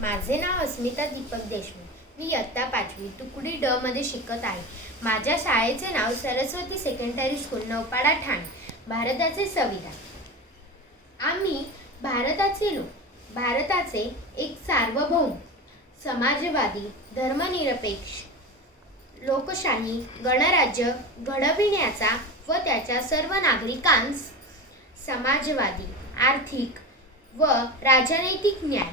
माझे नाव अस्मिता दीपक देशमुख. मी इयत्ता पाचवी तुकडी ड मध्ये शिकत आहे. माझ्या शाळेचे नाव सरस्वती सेकंडरी स्कूल नौपाडा ठाणे. भारताचे संविधान. आम्ही भारताचे लोक. भारताचे एक सार्वभौम समाजवादी धर्मनिरपेक्ष लोकशाही गणराज्य घडविण्याचा व त्याच्या सर्व नागरिकांस समाजवादी आर्थिक व राजनैतिक न्याय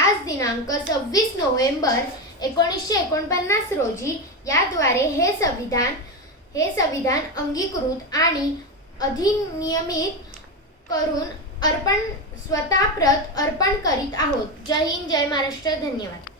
आज दिनांक सव्वीस नोव्हेंबर एकोणीसशे एकोणपन्नास रोजी याद्वारे हे संविधान हे संविधान अंगीकृत आणि अधिनियमित करून अर्पण स्वतःप्रत अर्पण करीत आहोत. जय हिंद जय महाराष्ट्र धन्यवाद.